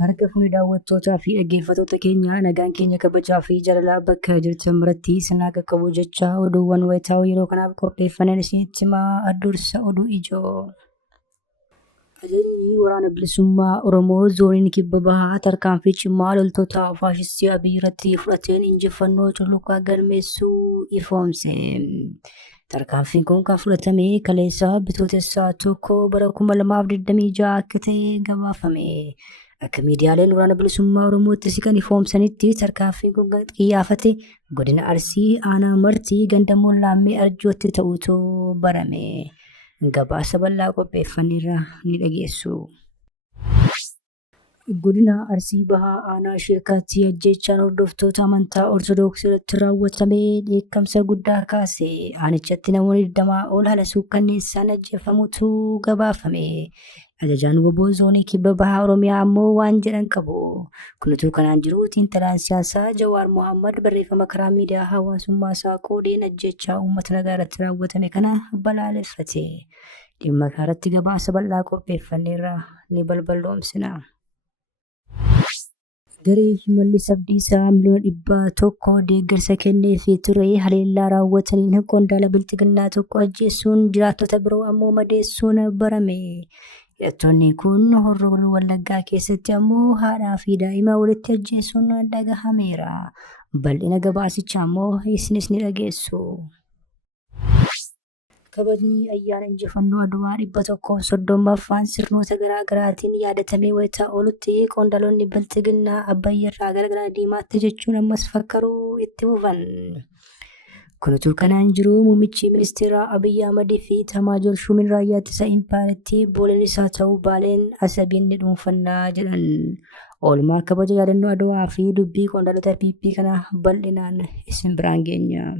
Harka fuuni daawwattootaa fi dhaggeeffattoota keenya nagaan keenya kabajaa fi jaalalaa bakka jirtan biratti isin haa qaqqabu jecha oduuwwan wayitaawoo yeroo kanaaf qopheeffanneen isinitti himaa dursa oduu ijoo. Ajajni waraana bilisummaa Oromoo zooniin kibba bahaa tarkaanfii cimaa loltoota faashistii Abiyyi irratti fudhateen injifannoo cululuqaa galmeessuu ifoomse. Tarkaanfiin kun kan fudhatame kaleessa bitootessa 1 bara 2026 akka ta'e gabaafame. Akka miidiyaaleen waraana bilisummaa Oromootti siqan ifoomsanitti tarkaanfiin kun xiyyaafate godina Arsii aanaa Martii ganda Mollaammee Arjootti ta'uutu barame. Gabaasa bal'aa qopheeffanneerra ni dhageessu. Godina Arsii bahaa aanaa shirkaatti ajjeechaan hordoftoota amantaa Ortoodooksii irratti raawwatamee dheekkamsa guddaa kaase. Aanichatti namoonni 20 ol haala suukkanneessaan ajjeefamutu gabaafame. Ajajaan woboo zoonii kibba bahaa Oromiyaa ammoo waan jedhan qabu. Kunutuu kanaan jiru xiinxalaan siyaasaa Jawaar Mohaammed barreeffama karaa miidiyaa hawaasummaa isaa qoodeen ajjeechaa uummata nagaa irratti raawwatame kana balaaleffate. Dhimma kanarratti gabaasa bal'aa qopheeffanneerra ni balballoomsina. Garee Shimallis Abdiisaa miliyoona 100 deeggarsa kenneefii ture haleellaa raawwataniin qondaala bilxiginnaa tokko ajjeesuun jiraattota biroo ammoo madeessuun barame. Hidhattoonni kun Horroo Wallaggaa keessatti ammoo haadhaa fi daa'ima walitti ajjeesuun dhagahameera. Bal'ina gabaasichaa ammoo isinis ni dhageessu. Kabajni ayyaana injifannoo Adwaa 130ffaan sirnoota garaa garaatiin yaadatamee wayitaa oolutti qondaalonni bilxiginnaa Abbayyarraa gara Diimaatti jechuun ammas fakkaruu itti fufan. Kunutuu kanaan jiru muummichi ministeeraa Abiyyi Ahmad fi Tamaajoor Shumin raayyaa ittisa impaayiriitti booleen isaa ta'uu baaleen asabiin ni dhuunfannaa jedhan. Oolmaa kabaja yaadannoo Adwaa fi dubbii qondaalota PP kana bal'inaan isin biraan geenya.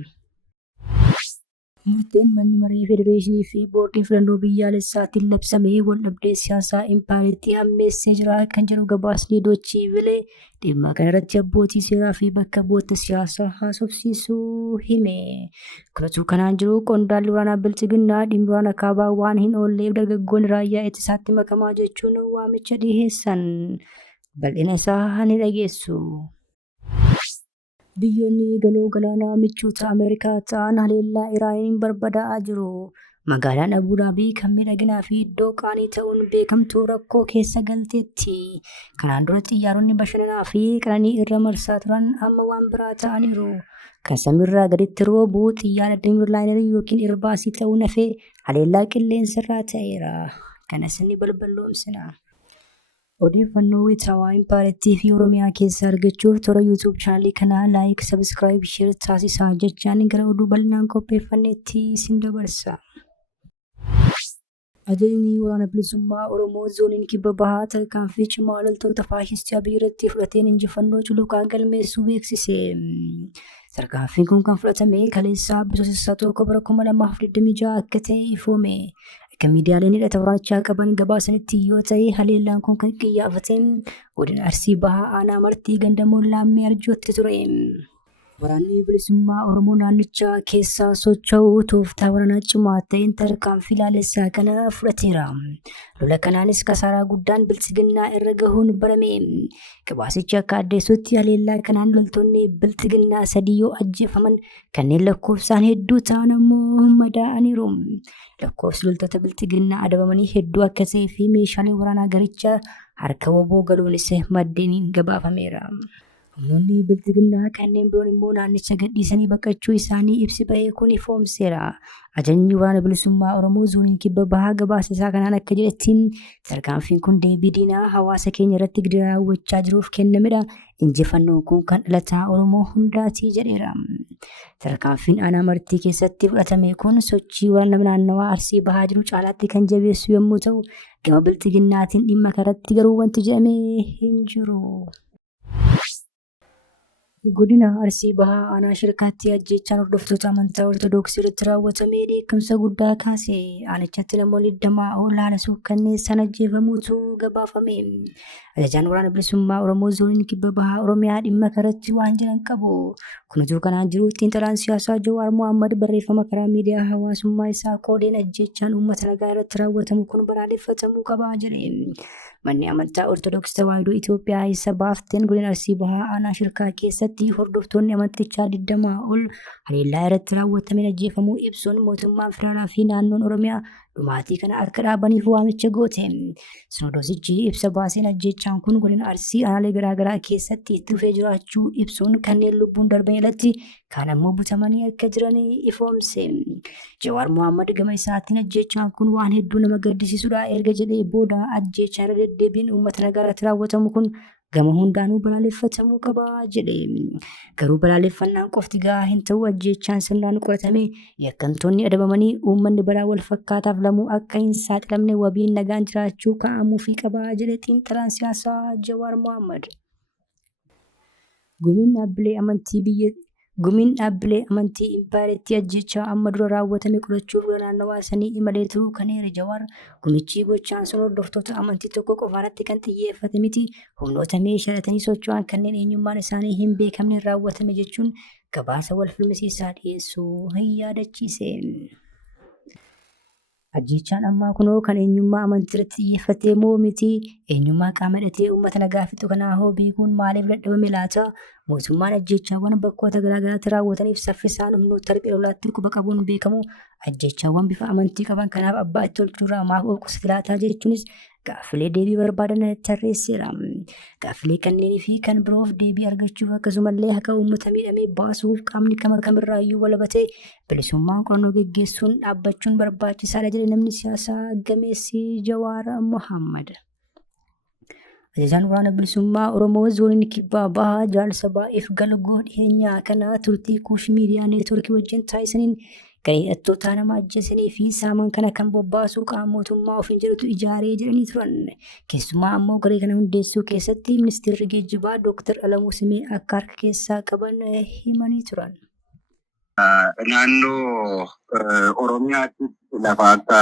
Murteen manni marii federeeshinii fi boordii filannoo biyyaalessaatiin labsamee waldhabdee siyaasaa impaayiriitti hammeessee jira kan jedhu gabaasni Doochii Vilee dhimma kanarratti abbootii seeraa fi bakka bu'oota siyaasaa haasofsiisuu hime. Kunutuu kanaan jiru qondaalli waraanaa bilxiginnaa dhimma waraana kaabaa waan hin oolleef dargaggoonni raayyaa ittisaatti makamaa jechuun waamicha dhiheessan. Bal'ina isaa ni dhageessu. Biyyoonni galoo galaanaa michoota Ameerikaa ta'an haleellaa Iraaniin barbadaa'aa jiru. Magaalaan Abuu Dhaabii kan miidhaginaa fi iddoo qaanii ta'uun beekamtu rakkoo keessa galteetti. Kanaan dura xiyyaaronni bashannanaa fi qananii irra marsaa turan amma waan biraa ta'aniiru. Kan samiirraa gaditti roobu xiyyaara Dreamliner yookiin Irbaasii ta'uu nafee haleellaa qilleensarraa ta'eera. Kanas ni balballoomsina. Odeeffannoo wayitaawaa impaayiriitti fi Oromiyaa keessa argachuuf toora YouTube chaanalii kanaa laayik, sabiskiraayib, sheer taasisaa jechaan gara oduu bal'inaan qopheeffanneetti isin dabarsa. Ajajni waraana bilisummaa Oromoo zooniin kibba bahaa tarkaanfii cimaa loltoota faashistii Abiyyi irratti fudhateen injifannoo cululuqaa galmeessuu beeksise. Tarkaanfiin kun kan fudhatame kaleessa bitootessa 1 bara 2026 akka ta'e ifoome. Akka miidiyaaleen hidhata waraanaa qaban gabaasanitti yoo ta'e haleellaan kun kan xiyyaafate godina Arsii bahaa aanaa Martii ganda Mollaammee Arjootti ture. Waraanni bilisummaa Oromoo naannichaa keessa socho'u tooftaa waraanaa cimaa ta'een tarkaanfii laalessaa kana fudhateera. Lola kanaanis kasaaraa guddaan bilxiginnaa irra gahuun barame. Gabaasichi akka addeessutti haleellaa kanaan loltoonni bilxiginnaa 3 yoo ajjeefaman kanneen lakkoofsaan hedduu ta'an ammoo madaa'aniiru. Lakkoofsi loltoota bilxiginnaa adabamanii hedduu akka ta'ee fi meeshaalee waraanaa garichaa harka woboo galuunis maddeeniin gabaafameera. Humnoonni bilxiginnaa kanneen biroon immoo naannicha gadhiisanii baqachuu isaanii ibsi bahee kun ifoomseera. Ajajni waraana bilisummaa Oromoo zooniin kibba bahaa gabaasa isaa kanaan akka jedhetti tarkaanfiin kun deebii diinaa hawaasa keenya irratti gidiraa raawwachaa jiruuf kennamedha. Injifannoon kun kan dhalataa Oromoo hundaati jedheera. Tarkaanfiin aanaa Martii keessatti fudhatame kun sochii waraana naannawaa Arsii bahaa jiru caalaatti kan jabeessu yommuu ta'u, gama bilxiginnaatiin dhimma kanarratti garuu wanti jedhamee hin jiru. Godina Arsii bahaa aanaa shirkaatti ajjeechaan hordoftoota amantaa Ortoodooksii irratti raawwatamee dheekkamsa guddaa kaase. Aanichatti namoonni 20 ol haala suukkanneessaan ajjeefamuutu gabaafame. Ajajaan waraana bilisummaa Oromoo zooniin kibba bahaa Oromiyaa dhimma kanarratti waan jedhan qabu. Kunutuu kanaan jiru xiinxalaan siyaasaa Jawaar Mohaammed barreeffama karaa miidiyaa hawaasummaa isaa qoodeen ajjeechaan uummata nagaa irratti raawwatamu kun balaaleffatamuu qaba jedhe. Manni amantaa Ortodoksii Tawaahidoo Itoophiyaa isa baafteen godina Arsii Bahaa aanaa Shirkaa keessatti hordoftoonni amantichaa 20 ol haleellaa irratti raawwatameen ajjeefamuu ibsuun mootummaan federaalaa fi naannoon Oromiyaa dhumaatii kana akka dhaabaniif waamicha goote. Sinodoosichi ibsa baaseen ajjechaan kun godina Arsii aanaalee garaagaraa keessatti itti fufee jiraachuu ibsuun kanneen lubbuun darban irratti kaan ammoo butamanii akka jiran ifoomse. Jawaar Mohaammed gama isaatiin ajjechaan kun waan hedduu nama gaddisiisudha erga jedhee booda ajjechaan irra deddeebiin uummata nagaa irratti raawwatamu kun gama hundaanuu balaaleffatamuu qaba jedhe. Garuu balaaleffannaan qofti gahaa hin ta'u ajjechaan sirnaan qoratame yakkamtoonni adabamanii uummanni balaa wal fakkaataaf lamuu akka hin saaxilamne wabiin nagaan jiraachuu kaa'amuufii qaba jedhe xiinxalaan siyaasaa Jawaar Mohaammed. Gumiin dhaabbilee amantii Impaayiritti ajjechaa amma dura raawwatame qorachuuf naannawaa sanii imalee turuu kan eere Jawaar gumichi gochaan sun hordoftoota amantii tokko qofaarratti kan xiyyeeffate miti humnoota meeshaa hidhatanii socho'an kanneen eenyummaan isaanii hin beekamne raawwatame jechuun gabaasa wal falmisiisaa dhiyeessuu hin yaadachiise. Ajjechaan ammaa kunoo kan eenyummaa amantii irratti xiyyeeffatee moo miti? Eenyummaa qaama hidhatee uummata nagaa fixu kanaa hoo beekuun maaliif dadhabame laata? Mootummaan ajjechaawwan bakkoota garaagaraatti raawwataniif saffisaan humnoota riphee lolaatti quba qabuun beekamu ajjechaawwan bifa amantii qaban kanaaf abbaa itti tolchuurraa maaf oolquutti laataa jechuunis gaaffilee deebii barbaadan tarreesseera. Gaaffilee kanneenii fi kan biroof deebii argachuuf akkasumallee akka uummata miidhamee baasuuf qaamni kamirraayyuu walabatee bilisummaan qorannoo geggeessuun dhaabbachuun barbaachisaadha jedhe namni siyaasaa gameessi Jawaar Mohaammed. Ajajaan waraana bilisummaa Oromoo zoonii kibbaa bahaa jaalsabaa galgoo dhiyeenyaa kana turtii kuush miidiyaa neetwoorkii wajjin taasisaniin garee hidhattoota nama ajjeesanii fi saaman kana kan bobbaasu qaama mootummaa ofiin jedhutu ijaaree jedhanii turan. Keessumaa ammoo garee kana hundeessuu keessatti ministeerri geejjibaa Dr. Alamuu Simee akka harka keessaa qaban himanii turan. Naannoo Oromiyaatti lafa akka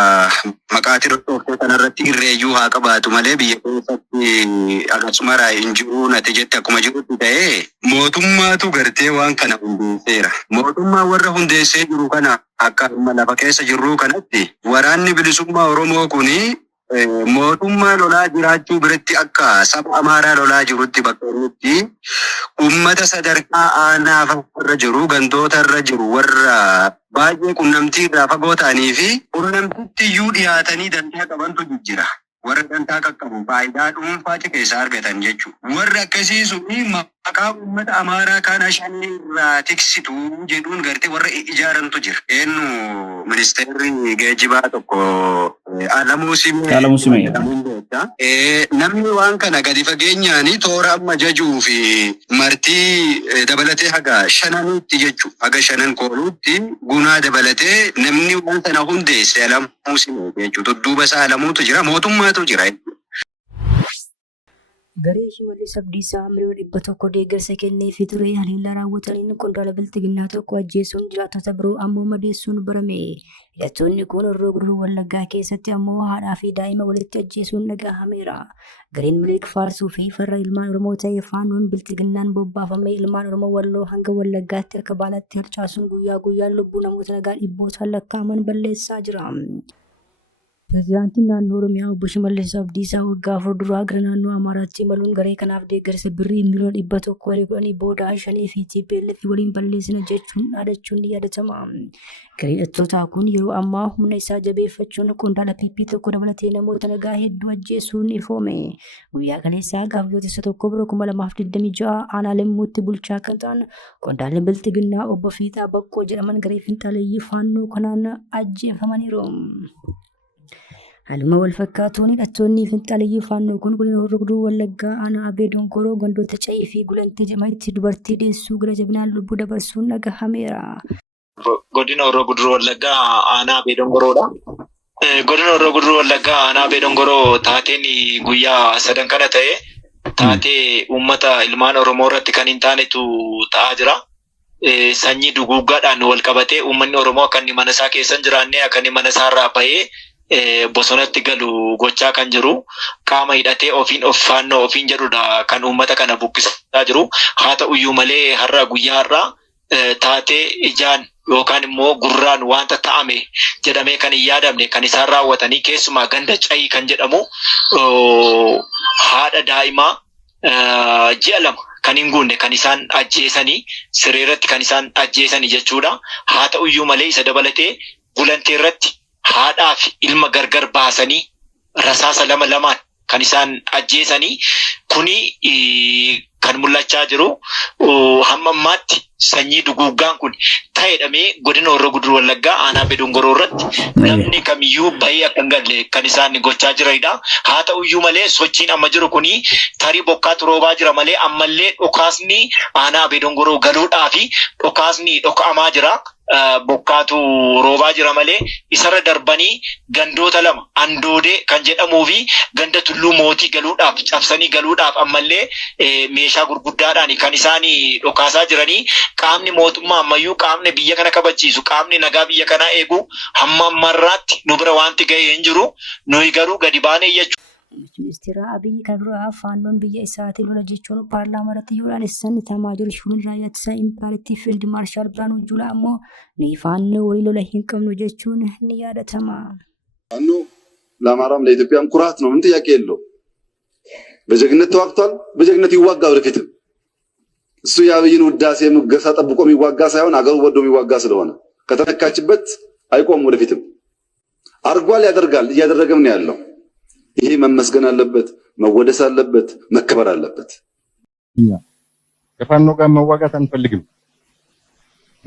maqaatii dhoksaa kanarratti irreeyyuu haa qabaatu malee biyya keessatti akkasuma hin jiru nati jette akkuma jirutti ta'ee mootummaatu gartee waan kana hundeesseera. Mootummaa warra hundeessee jiru kana akka lafa keessa jirru kanatti waraanni bilisummaa Oromoo kuni mootummaa lolaa jiraachuu biratti akka saba Amaaraa lolaa jirutti bakka jirutti uummata sadarkaa aanaa irra jiru gandoota irra jiru warra baay'ee qunnamtii irraa fagoo ta'anii fi qunnamtiitti iyyuu dhiyaatanii dantaa qabantu jira. Warra dantaa qaqqabu faayidaa dhuunfaa keessaa argatan jechuudha. Warra akkasii suni maqaa uummata Amaaraa kana shanii irraa tiksitu jedhuun gartee warra ijaarantu jira. Eenyu ministeerri geejjibaa tokko Alamuu Simee. Namni waan kana gadi fageenyaan toora amma jajuu fi martii dabalatee haga shananiitti jechuudha. Haga shanan kooluutti gunaa dabalatee namni waan sana hundeesse Alamuu Simee jechuudha. Dudduuba isaa Alamuutu jira. Mootummaatu jira. Garee Shimallis Abdiisaa miliyoona 100 deeggarsa kenneefii ture haleellaa raawwataniin qondaala biltiginnaa tokko ajjeesuun jiraattota biroo ammoo madeessuun barame. Hidhattoonni kun Horroo Guduruu Wallaggaa keessatti ammoo haadhaa fi daa'ima walitti ajjeesuun dhagahameera. Gareen miliq faarsuu fi farra ilmaan Oromoo ta'e faannoon biltiginnaan bobbaafamee ilmaan Oromoo Walloo hanga Wallaggaatti akka baalaatti harcaasuun guyyaa guyyaan lubbuu namoota nagaa dhibbootaan lakkaa'aman balleessaa jira. Pireezidaantiin naannoo Oromiyaa obbo Shimallis Abdiisaa waggaa afur duraa gara naannoo Amaaraatti imaluun garee kanaaf deeggarsa birrii miliyoona 110 booda shanii fi TPLF waliin balleessina jechuun dhaadachuun ni yaadatama. Garee hidhattootaa kun yeroo ammaa humna isaa jabeeffachuun qondaala PP tokko dabalatee namoota nagaa hedduu ajjeesuun ifoome. Guyyaa kaleessaa gaafa tokko bira 2026 aanaa Lemmuutti bulchaa kan ta'an qondaaleen biltiginnaa obbo Fiixaa Baqqoo jedhaman garee finxaaleeyyii faannoo kanaan ajjeefamaniiru. Haaluma wal fakkaatuun hidhattoonni finxaaleeyyii faannoo kun godina Horroo Guduruu Wallaggaa aanaa Abee Dongoroo gandoota Ca'ii fi Gulantee jedhamanitti dubartii deessuu gara jabinaan lubbuu dabarsuun dhagahameera. Godina Horroo Guduruu Wallaggaa aanaa Abee Dongoroodha. Godina Horroo Guduruu Wallaggaa aanaa Abee Dongoroo taateen guyyaa 3 kana ta'e taatee uummata ilmaan Oromoo irratti kan hin taanetu ta'aa jira. Sanyii duguuggaadhaan wal qabatee uummanni Oromoo akka inni mana isaa keessa hin jiraanne akka inni mana isaa irraa bahee bosonatti galu gochaa kan jiru qaama hidhatee ofiin of faannoo ofiin jedhudha kan uummata kana buqqisaa jiru. Haa ta'uyyuu malee har'a guyyaa har'aa taatee ijaan yookaan immoo gurraan wanta ta'ame jedhamee kan hin yaadamne kan isaan raawwatanii keessumaa ganda cayii kan jedhamu haadha daa'imaa ji'a lama kan hin guunne kan isaan ajjeesanii sireerratti kan isaan ajjeesanii jechuudha. Haa ta'uyyuu malee isa dabalatee gulantee irratti haadhaa fi ilma gargar baasanii rasaasa lamaan kan isaan ajjeesanii kuni kan mul'achaa jiru hamma ammaatti sanyii duguuggaan kun ta'edhamee godina Horroo Guduruu Wallaggaa aanaa Beedongoroo irratti namni kamiyyuu bahee akka hin galle kan isaan gochaa jiranidha. Haa ta'uyyuu malee sochiin amma jiru kuni tarii bokkaatu roobaa jira malee ammallee dhokaasni aanaa Beedongoroo galuudhaa fi dhokaasni dhoka'amaa jira. Bokkaatu roobaa jira malee isarra darbanii gandoota lama Andoodee kan jedhamuu fi ganda Tulluu Mootii galuudhaaf cabsanii galuudhaaf ammallee meeshaa gurguddaadhaan kan isaan dhokaasaa jiranii. Qaamni mootummaa ammayyuu qaamni biyya kana kabachiisu qaamni nagaa biyya kanaa eegu hamma ammarraatti nu bira wanti ga'ee hin jiru. Nuyi garuu gadi baanee jechuudha. Ministeera Abiyyi kan dura faannoon biyya isaatii lola jechuun paarlaamaa irratti yoodhaan isaan tamaa jiru shuumin raayyaa ittisa impaaritii fiild maarshaal Biraanuu Juulaa ammoo ni faannoo walii lola hin qabnu jechuun ni yaadatama. ፋኖ ለአማራም ለኢትዮጵያም ኩራት ነው። ምን ጥያቄ የለው። በጀግነት ተዋግቷል፣ በጀግነት ይዋጋ ወደፊትም። እሱ የአብይን ውዳሴ ሙገሳ ጠብቆ የሚዋጋ ሳይሆን አገሩ ወዶ የሚዋጋ ስለሆነ ከተነካችበት አይቆም ወደፊትም። አርጓል፣ ያደርጋል፣ እያደረገም ነው ያለው። ይሄ መመስገን አለበት፣ መወደስ አለበት፣ መከበር አለበት። ከፋኖ ጋር መዋጋት አንፈልግም።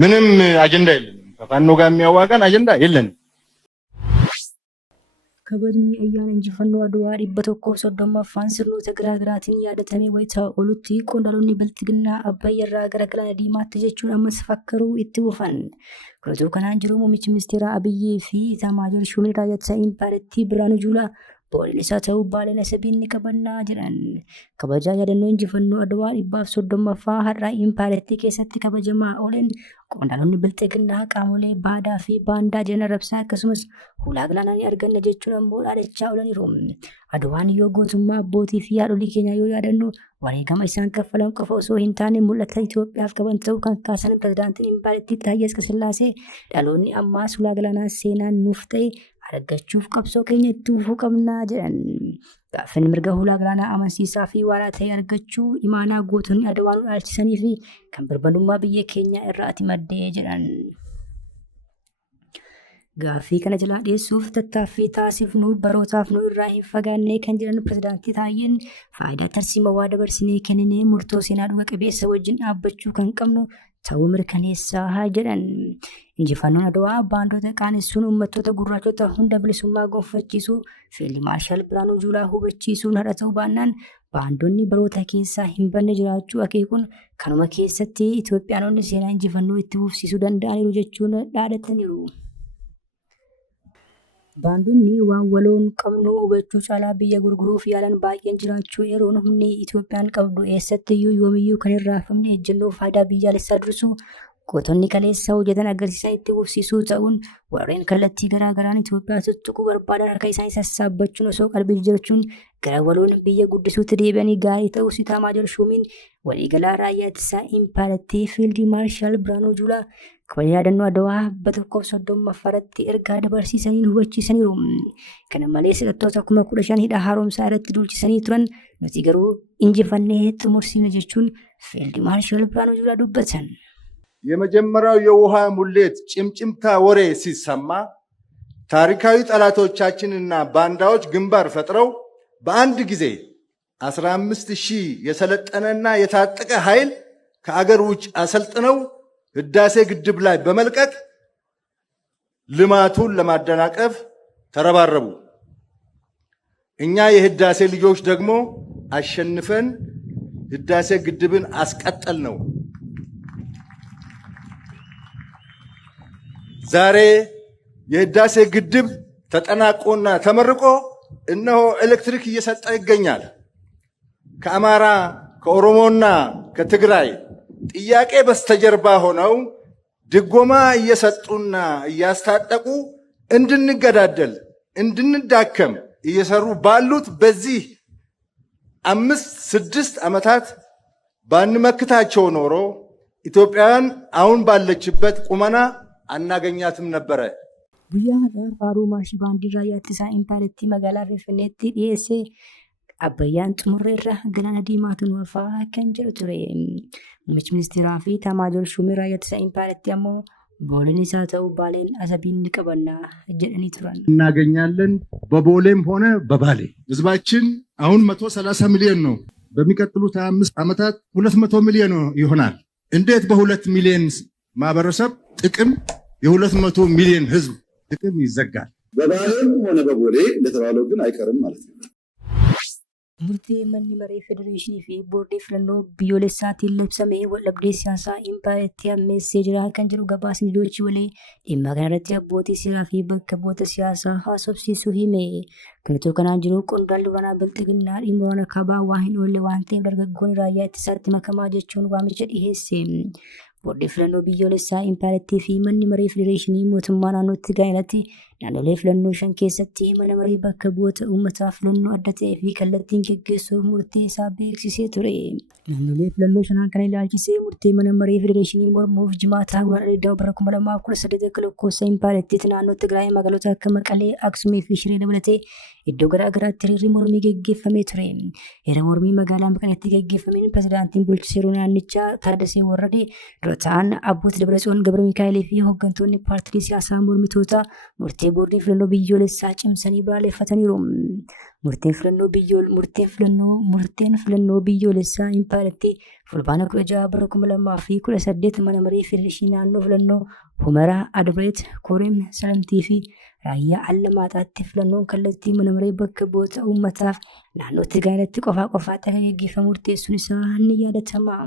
ምንም አጀንዳ የለንም። ከፋኖ ጋር የሚያዋጋን አጀንዳ የለንም። kabajni ayyaana injifannoo Adwaa 130ffaan sirnoota garaa garaatiin yaadatamee wayitaa oolutti qondaaltonni Bilxiginnaa Abbayyarraa gara Galaana Diimaatti jechuun ammas fakkaruu itti fufan. Kunis kanaan jiru muummichi ministeera Abiyyii fi Itaamaajoor Shuumii raayyaa ittisa impaaritii Biraanuu Juulaa booliin isaa ta'uu baaleen sabiinni qabannaa jiran. Kabajaa yaadannoo injifannoo Adwaa 130ffaa har'aa impaaritii keessatti kabajamaa ooleen qondaaltonni Bilxiginnaa qaamolee baadaa fi baandaa jiran arrabsaa akkasumas hulaa galaanaa ni arganna jechuun ammoo dhaadachaa oolaniiru. Adwaan yoo gootummaa abbootii fi haadholii keenyaa yoo yaadannu wareegama isaan kaffalan qofa osoo hin taane mul'ata Itoophiyaaf qaban ta'uu kan kaasan pirezidaantiin impaaritii Taayyee Asqasillaasee dhaloonni ammaas hulaa galaanaa seenaan nuuf ta'e argachuuf qabsoo keenya itti fufuu qabnaa jedhan. Gaaffiin mirga hulaa galaanaa amansiisaa fi waaraa ta'e argachuu imaanaa gootonni Adwaa nu dhaalchisanii fi kan birmadummaa biyya keenyaa irraati maddee jedhan. Gaaffii kana jalaa dhiyeessuuf tattaaffii taasifnu barootaaf nu irraa hin fagaannee kan jedhan pirezidaantii Taayyeen faayidaa tarsiimawaa dabarsinee kenninee murtoo seenaa dhuga qabeessa wajjin dhaabbachuu kan qabnu ta'uu mirkaneessaa jedhan. Injifannoon Adwaa baandota qaanessuun uummattoota gurraachota hunda bilisummaa gonfachiisuu fiildi maarshaal Biraanuu Juulaa hubachiisuun har'a ta'uu baannaan baandonni baroota keessaa hin banne jiraachuu akeekuun kanuma keessatti Itoophiyaanonni seenaa injifannoo itti fufsiisuu danda'aniiru jechuun dhaadataniiru. Baandonni waan waloon qabnu hubachuu caalaa biyya gurguruuf yaalan baay'een jiraachuu yeroon humni Itoophiyaan qabdu eessattiyyuu yoomiyyuu kan hin raafamne ejjennoo faayidaa biyyaalessaa dursuu gootonni kaleessaa hojjetan agarsiisaa itti fufsiisuu ta'uun warreen kallattii garaa garaan Itoophiyaa tuttuquu barbaadan harka isaanii sassaabbachuun osoo qalbii jijjiirrachuun gara waloon biyya guddisuutti deebi'anii gaarii ta'uu Itaamaajoor Shuumiin waliigalaa raayyaa ittisaa impaaritii fiildi maarshaal Biraanuu Juulaa kabaja yaadannoo Adwaa 130ffaarratti ergaa dabarsiisaniin hubachiisaniiru. Kana malees hidhattoota 15,000 hidha haaromsaa irratti duulchisanii turan nuti garuu injifannee xumursiifne jechuun fiildi maarshaal Biraanuu Juulaa dubbatan. የመጀመሪያው የውሃ ሙሌት ጭምጭምታ ወሬ ሲሰማ ታሪካዊ ጠላቶቻችንና ባንዳዎች ግንባር ፈጥረው በአንድ ጊዜ 15,000 የሰለጠነና የታጠቀ ኃይል ከአገር ውጭ አሰልጥነው ህዳሴ ግድብ ላይ በመልቀቅ ልማቱን ለማደናቀፍ ተረባረቡ። እኛ የህዳሴ ልጆች ደግሞ አሸንፈን ህዳሴ ግድብን አስቀጠል ነው። ዛሬ የህዳሴ ግድብ ተጠናቆና ተመርቆ እነሆ ኤሌክትሪክ እየሰጠ ይገኛል። ከአማራ ከኦሮሞና ከትግራይ ጥያቄ በስተጀርባ ሆነው ድጎማ እየሰጡና እያስታጠቁ እንድንገዳደል እንድንዳከም እየሰሩ ባሉት በዚህ 5-6 ዓመታት ባንመክታቸው ኖሮ ኢትዮጵያን አሁን ባለችበት ቁመና አናገኛትም ነበረ። Guyyaa har'aa faaruu maashii baandii raayyaa ittisaa impaayirtii magaalaa Finfinneetti dhiyeesse. Abbayyaan xumurreerra galaana diimaatu nu hafaa kan jedhu ture. Muummichi ministeeraa fi Taamaajoor Shuumii raayyaa ittisaa impaayirtii ammoo booleen isaa ta'uu baaleen asabiin ni qabannaa jedhanii turan. እናገኛለን በቦሌም ሆነ በባሌ። ህዝባችን አሁን 130 ሚሊዮን ነው። በሚቀጥሉት 25 ዓመታት 200 ሚሊዮን ይሆናል። እንዴት በ2 ሚሊዮን ማህበረሰብ ጥቅም የ200 ሚሊዮን ህዝብ ጥቅም ይዘጋል? በባሌም ሆነ በቦሌ እንደተባለው ግን አይቀርም ማለት ነው። Murtee manni maree federeeshinii fi boordii filannoo biyyoolessaatiin labsamee waldhabdee siyaasaa impaayirtii ammeessee jira kan jedhu gabaasni Dooyche Weelee dhimma kanarratti abbootii seeraa fi bakka bu'oota siyaasaa haasofsiisuu hime. Kanatoo kanaan jiru qondaalli waraanaa Bilxiginnaa dhimma waraana kaabaa waa hin oolle waan ta'eef dargaggoonni raayyaa ittisaatti makamaa jechuun waamicha dhiheesse. Boordii filannoo biyyoolessaa impaayirtii fi manni maree federeeshinii mootummaa naannoo Tigraay irratti naannolee filannoo 5 keessatti mana maree bakka bu'oota uummataa filannoo adda ta'ee fi kallattiin geggeessuuf murtee isaa beeksisee ture. Naannolee filannoo 5 kana ilaalchisee murtee mana maree federeeshinii mormuuf jimaataa guraandhala 2018 akka lakkoofsa impaayirtiitti naannoo Tigraay magaalota akka Maqalee, Aksumii fi Shiree dabalatee iddoo garaa garaatti hiriirri mormii geggeeffamee ture. Hiriira mormii magaalaa Maqaleetti geggeeffameen pirezidaantiin bulchiinsa naannichaa Taaddasee Warradee dura ta'an Abboot Dabratsiyoon Gabra Mikaa'elii fi hooggantoonni paartilee siyaasaa mormitootaa murtee boordii filannoo biyyoolessaa cimsanii balaaleffataniiru. Murteen filannoo biyyoolessaa impaayirtii fulbaana 16 bara 2018 mana maree federeeshinii naannoo filannoo Humaraa, Adabreet, Koreem, Salamtii fi raayyaa Allamaaxaatti filannoon kallattii mana maree bakka bu'oota uummataaf naannoo Tigraayitti qofaatti akka geggeeffamu murteessuun isaa ni yaadatama.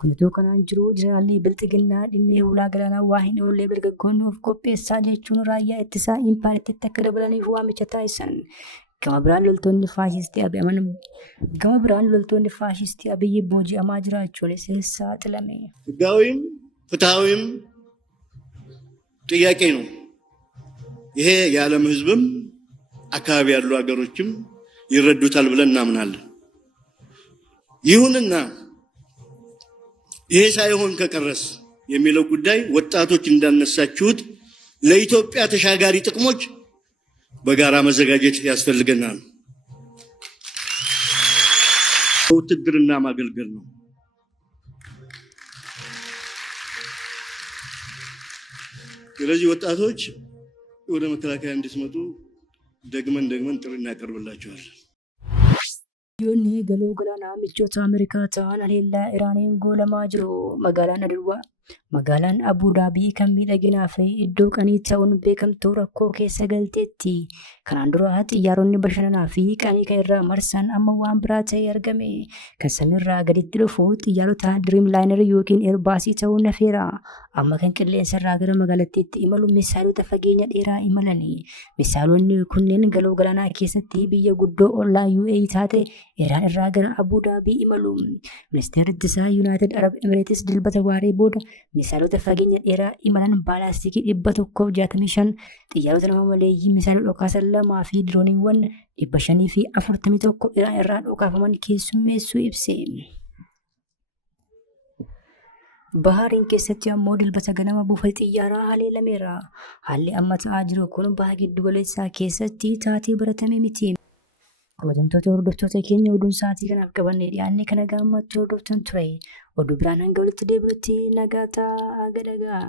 Kunitoo kanaan jiru Jeneraalli Bilxiginnaa dhimma hulaa galaanaa waa hin oolle dargaggoonni of qopheessaa jechuun raayyaa ittisaa impaayirtiitti akka dabalaniif waamicha taasisan. Gama biraan loltoonni faashistii Abiyyi booji'amaa jiraachuun saaxilame. ህጋዊም ፍትሐዊም ጥያቄ ነው። ይሄ የዓለም ህዝብም አካባቢ ያሉ ሀገሮችም ይረዱታል ብለን እናምናለን። ይሁንና ይሄ ሳይሆን ከቀረስ የሚለው ጉዳይ ወጣቶች እንዳነሳችሁት ለኢትዮጵያ ተሻጋሪ ጥቅሞች በጋራ መዘጋጀት ያስፈልገናል። ውትድርና ማገልገል ነው። ስለዚህ ወጣቶች ወደ መከላከያ እንድትመጡ ደግመን ጥሪ እናቀርብላችኋለን። Biyyoonni galoo galaanaa michoota Ameerikaa ta'an haleellaa Iraaniin goolamaa jiru. Magaalaan Abuu Daabii kan miidhaginaa fi iddoo qanii ta'uun beekamtuu rakkoo keessa galteetti. Kanaan dura xiyyaaronni bashannanaa fi qanii kan irraa marsan amma waan biraa ta'ee argame. Kan samiirraa gaditti dhufu xiyyaarota Dreamliner yookiin Eerbaasii ta'uu nafeera. Amma kan qilleensarraa gara magaalattiitti imalu misaalota fageenya dheeraa imalani. Misaalonni kunneen galoo galaanaa keessatti biyya guddoo ollaa UAE taate Iraan irraa gara Abuu Daabii imalu. Ministeerri ittisaa Yuunaayitid Arab Emireetis dilbata waaree booda misaalota fageenya dheeraa imalan baalaastikii 165 xiyyaarota nama maleeyyii misaalota dhokaasan 2 fi dirooniiwwan 541 Iraan irraa dhokaafaman keessummeessuu ibse. Bahariin keessatti ammoo dilbata ganama buufata xiyyaaraa haleelameera. Haalli amma ta'aa jiru kun baha giddu galeessaa keessatti taatee baratame miti. Kabajamtoota hordoftoota keenya oduun sa'aatii kanaaf qabannee dhiyaanne kana gammachuu hordoftan ture. Oduu biraan hanga walitti deebinutti nagaa ta'aa.